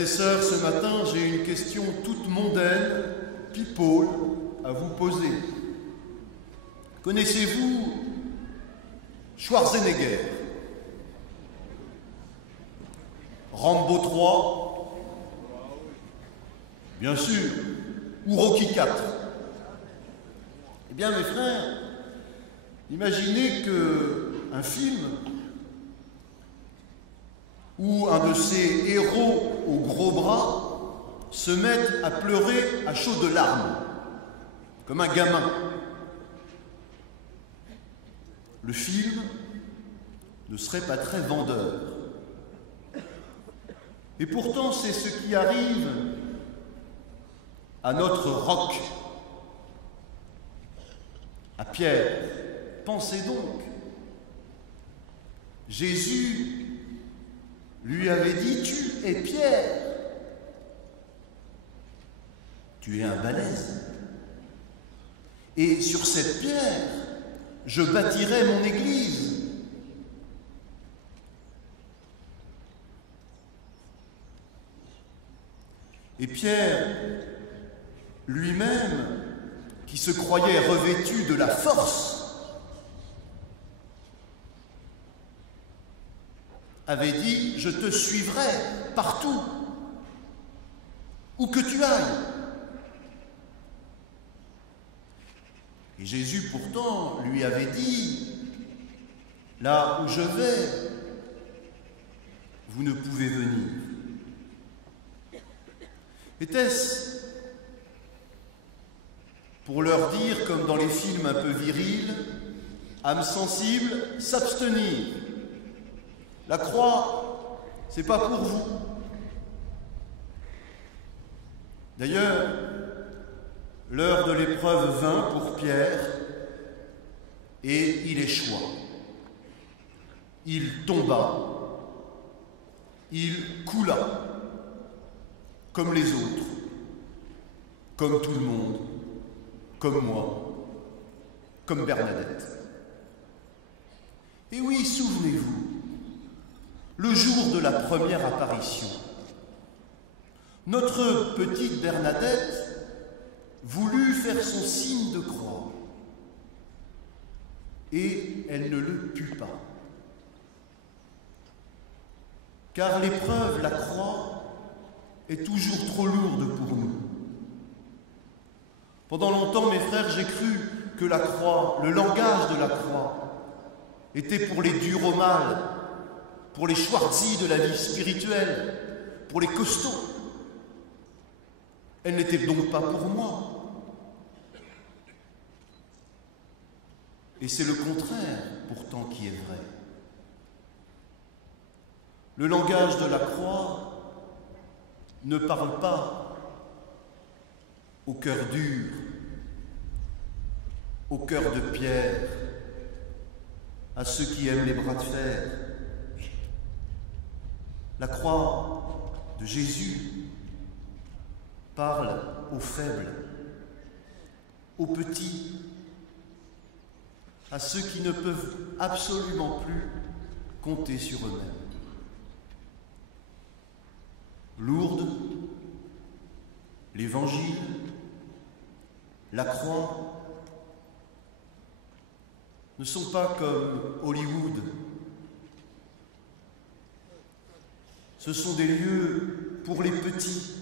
et sœurs, ce matin, j'ai une question toute mondaine, people, à vous poser. Connaissez-vous Schwarzenegger, Rambo 3, bien sûr, ou Rocky 4? Eh bien, mes frères, imaginez qu'un film où un de ces héros aux gros bras se mette à pleurer à chaudes larmes, comme un gamin. Le film ne serait pas très vendeur. Et pourtant, c'est ce qui arrive à notre roc, à Pierre. Pensez donc, Jésus lui avait dit « Tu es Pierre, tu es un balèze, et sur cette pierre, je bâtirai mon église. » Et Pierre, lui-même, qui se croyait revêtu de la force, avait dit « Je te suivrai partout, où que tu ailles. » Et Jésus pourtant lui avait dit « Là où je vais, vous ne pouvez venir. » Était-ce pour leur dire, comme dans les films un peu virils, âme sensible, s'abstenir? La croix, c'est pas pour vous. D'ailleurs, l'heure de l'épreuve vint pour Pierre et il échoua. Il tomba, il coula, comme les autres, comme tout le monde, comme moi, comme Bernadette. Et oui, souvenez-vous, le jour de la première apparition, notre petite Bernadette voulut faire son signe de croix et elle ne le put pas. Car l'épreuve, la croix, est toujours trop lourde pour nous. Pendant longtemps, mes frères, j'ai cru que la croix, le langage de la croix, était pour les durs au mal, pour les Schwarzy de la vie spirituelle, pour les costauds. Elle n'était donc pas pour moi. Et c'est le contraire, pourtant, qui est vrai. Le langage de la croix ne parle pas au cœur dur, au cœur de pierre, à ceux qui aiment les bras de fer. La croix de Jésus parle aux faibles, aux petits, à ceux qui ne peuvent absolument plus compter sur eux-mêmes. Lourdes, l'Évangile, la croix ne sont pas comme Hollywood. Ce sont des lieux pour les petits.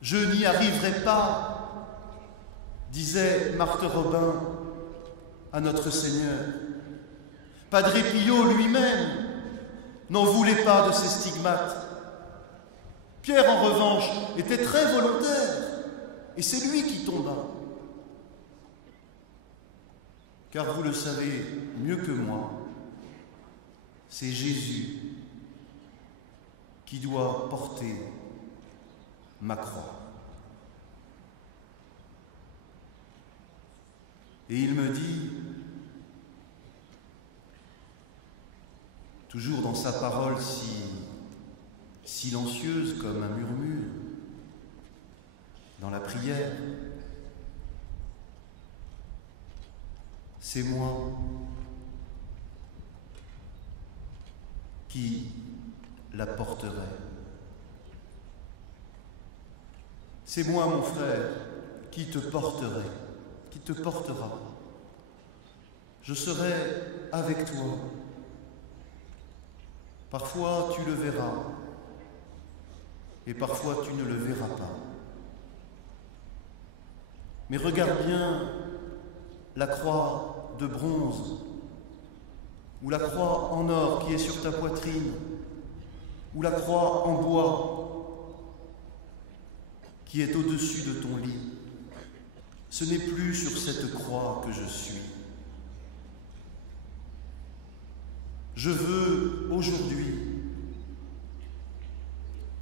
Je n'y arriverai pas, disait Marthe Robin à notre Seigneur. Padre Pio lui-même n'en voulait pas de ces stigmates. Pierre, en revanche, était très volontaire, et c'est lui qui tomba. Car vous le savez mieux que moi, c'est Jésus qui doit porter ma croix. Et il me dit, toujours dans sa parole si silencieuse comme un murmure, dans la prière, c'est moi qui la porterai. C'est moi, mon frère, qui te porterai, qui te portera. Je serai avec toi. Parfois tu le verras, et parfois tu ne le verras pas. Mais regarde bien la croix de bronze, ou la croix en or qui est sur ta poitrine, ou la croix en bois qui est au-dessus de ton lit. Ce n'est plus sur cette croix que je suis. Je veux aujourd'hui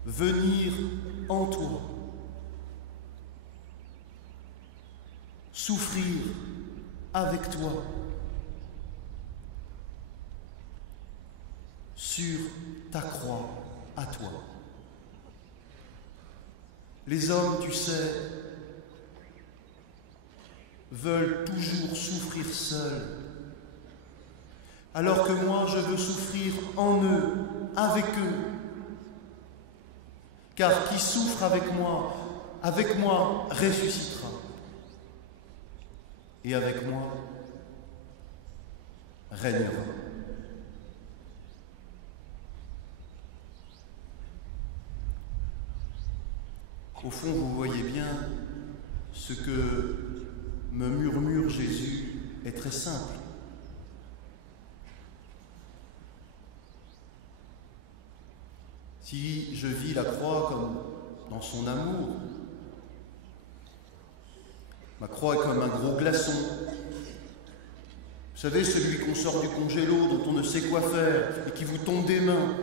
venir en toi, souffrir avec toi sur ta croix à toi. Les hommes, tu sais, veulent toujours souffrir seuls, alors que moi je veux souffrir en eux, avec eux. Car qui souffre avec moi ressuscitera. Et avec moi régnera. Au fond, vous voyez bien, ce que me murmure Jésus est très simple. Si je vis la croix comme dans son amour, ma croix est comme un gros glaçon. Vous savez, celui qu'on sort du congélo, dont on ne sait quoi faire et qui vous tombe des mains.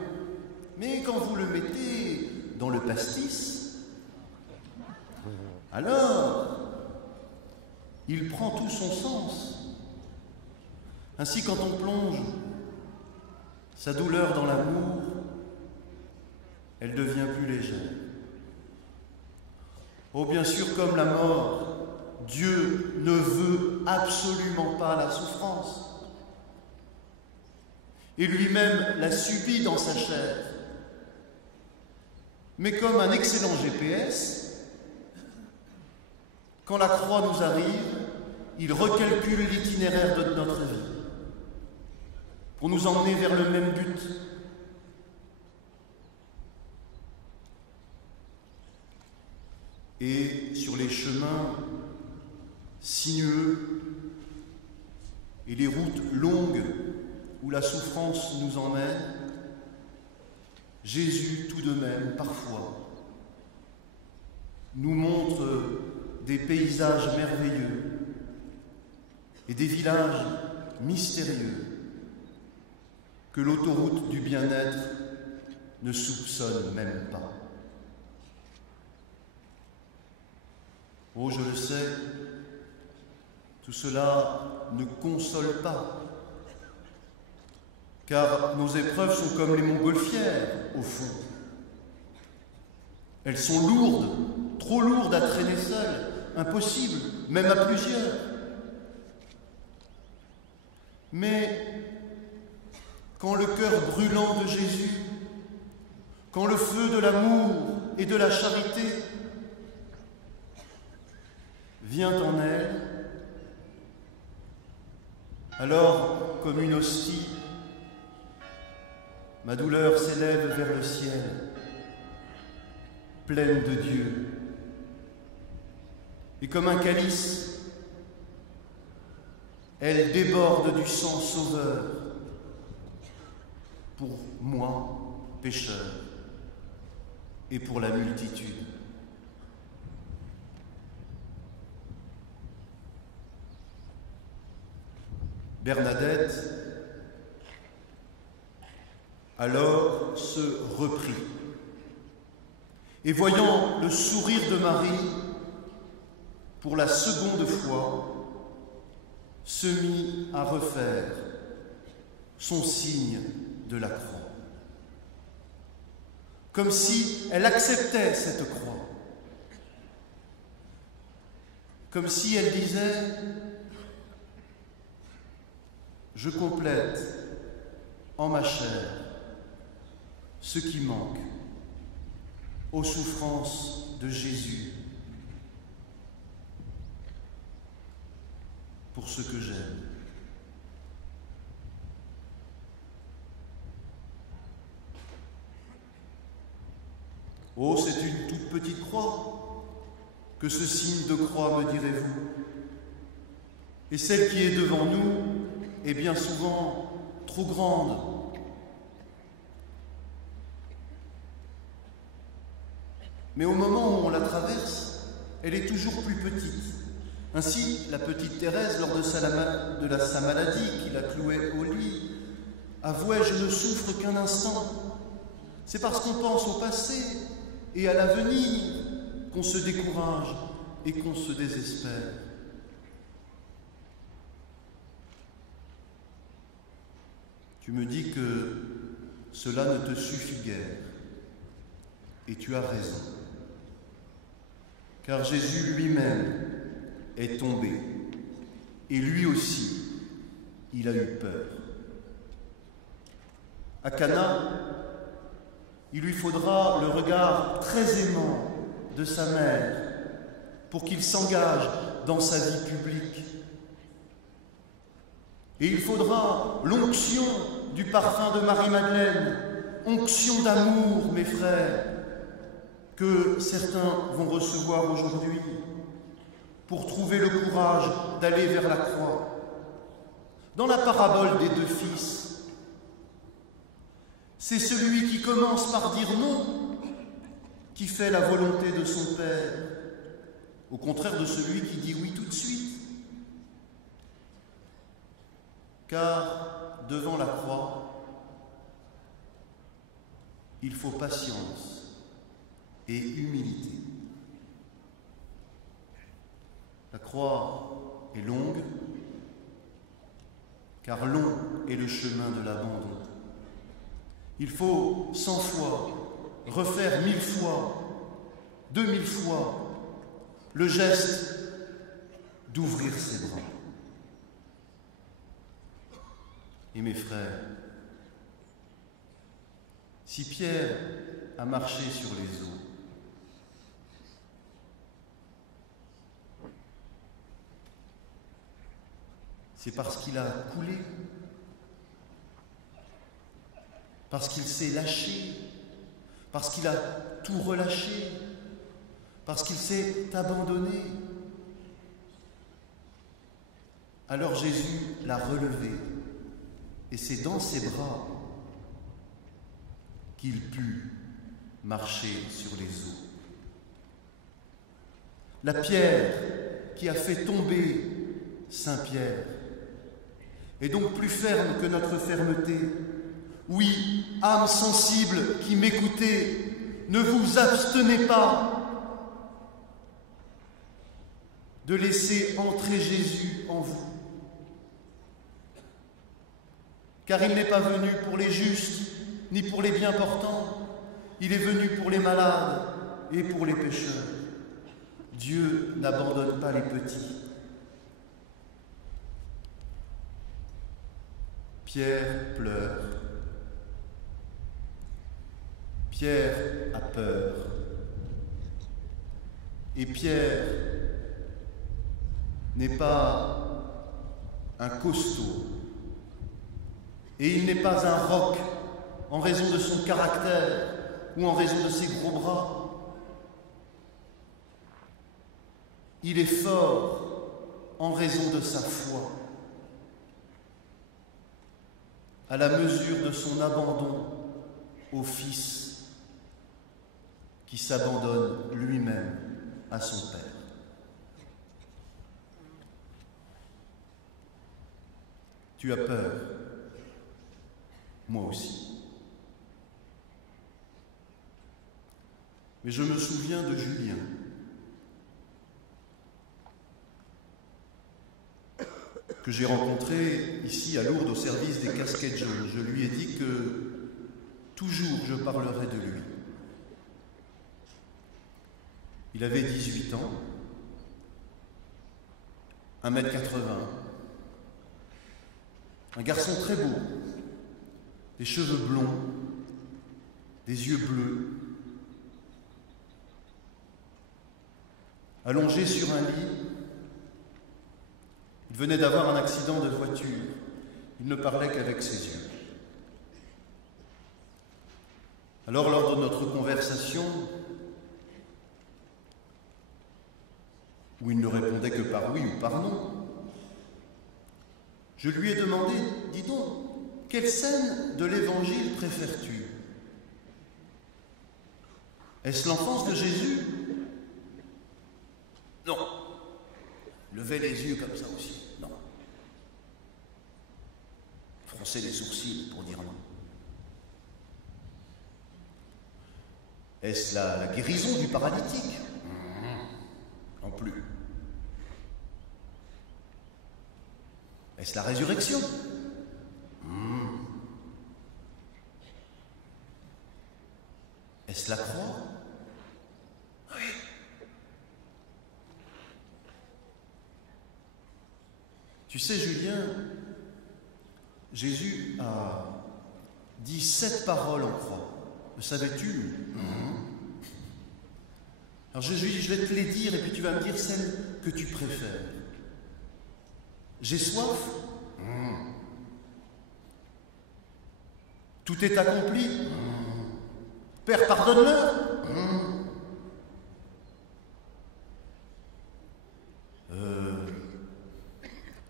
Mais quand vous le mettez dans le pastis, alors il prend tout son sens. Ainsi, quand on plonge sa douleur dans l'amour, elle devient plus légère. Oh, bien sûr, comme la mort, Dieu ne veut absolument pas la souffrance. Et lui-même l'a subie dans sa chair. Mais comme un excellent GPS, quand la croix nous arrive, il recalcule l'itinéraire de notre vie pour nous emmener vers le même but. Et sur les chemins sinueux et les routes longues où la souffrance nous emmène, Jésus, tout de même, parfois, nous montre des paysages merveilleux et des villages mystérieux que l'autoroute du bien-être ne soupçonne même pas. Oh, je le sais, tout cela ne console pas, car nos épreuves sont comme les montgolfières, au fond. Elles sont lourdes, trop lourdes à traîner seules, impossible, même à plusieurs. Mais quand le cœur brûlant de Jésus, quand le feu de l'amour et de la charité vient en elle, alors, comme une hostie, ma douleur s'élève vers le ciel, pleine de Dieu. Et comme un calice, elle déborde du sang sauveur pour moi, pécheur, et pour la multitude. Bernadette alors se reprit, et voyant le sourire de Marie, pour la seconde fois, se mit à refaire son signe de la croix, comme si elle acceptait cette croix, comme si elle disait « Je complète en ma chair ce qui manque aux souffrances de Jésus pour ce que j'aime. Oh, c'est une toute petite croix, que ce signe de croix, me direz-vous. Et celle qui est devant nous est bien souvent trop grande. Mais au moment où on la traverse, elle est toujours plus petite. Ainsi, la petite Thérèse, lors de sa maladie qui la clouait au lit, avouait « Je ne souffre qu'un instant ». C'est parce qu'on pense au passé et à l'avenir qu'on se décourage et qu'on se désespère. Tu me dis que cela ne te suffit guère, et tu as raison. Car Jésus lui-même est tombé, et lui aussi, il a eu peur. À Cana, il lui faudra le regard très aimant de sa mère pour qu'il s'engage dans sa vie publique. Et il faudra l'onction du parfum de Marie-Madeleine, onction d'amour, mes frères, que certains vont recevoir aujourd'hui pour trouver le courage d'aller vers la croix. Dans la parabole des deux fils, c'est celui qui commence par dire non qui fait la volonté de son Père, au contraire de celui qui dit oui tout de suite. Car devant la croix, il faut patience et humilité. La croix est longue, car long est le chemin de l'abandon. Il faut 100 fois, refaire 1000 fois, 2000 fois, le geste d'ouvrir ses bras. Et mes frères, si Pierre a marché sur les eaux, c'est parce qu'il a coulé, parce qu'il s'est lâché, parce qu'il a tout relâché, parce qu'il s'est abandonné. Alors Jésus l'a relevé, et c'est dans ses bras qu'il put marcher sur les eaux. La pierre qui a fait tomber Saint Pierre est donc plus ferme que notre fermeté. Oui, âme sensible qui m'écoutez, ne vous abstenez pas de laisser entrer Jésus en vous. Car il n'est pas venu pour les justes, ni pour les bien portants, il est venu pour les malades et pour les pécheurs. Dieu n'abandonne pas les petits. Pierre pleure. Pierre a peur. Et Pierre n'est pas un costaud. Et il n'est pas un roc en raison de son caractère ou en raison de ses gros bras. Il est fort en raison de sa foi, à la mesure de son abandon au Fils qui s'abandonne lui-même à son Père. Tu as peur, moi aussi. Mais je me souviens de Julien. Que j'ai rencontré ici à Lourdes au service des casquettes jaunes. Je lui ai dit que toujours je parlerai de lui. Il avait 18 ans, 1m80, un garçon très beau, des cheveux blonds, des yeux bleus, allongé sur un lit. Il venait d'avoir un accident de voiture. Il ne parlait qu'avec ses yeux. Alors, lors de notre conversation, où il ne répondait que par oui ou par non, je lui ai demandé, dis donc, quelle scène de l'Évangile préfères-tu? Est-ce l'enfance de Jésus? Non. Levez les yeux comme ça aussi. Non. Froncer les sourcils pour dire non. Est-ce la guérison du paralytique? Non plus. Est-ce la résurrection? Est-ce la croix? Oui. Tu sais, Julien, Jésus a dit 7 paroles en croix. Le savais-tu? Alors Jésus dit, je vais te les dire et puis tu vas me dire celle que tu préfères. J'ai soif? Tout est accompli? Père, pardonne-leur?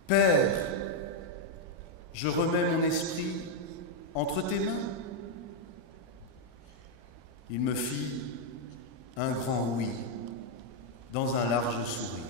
Père, je remets mon esprit entre tes mains. Il me fit un grand oui dans un large sourire.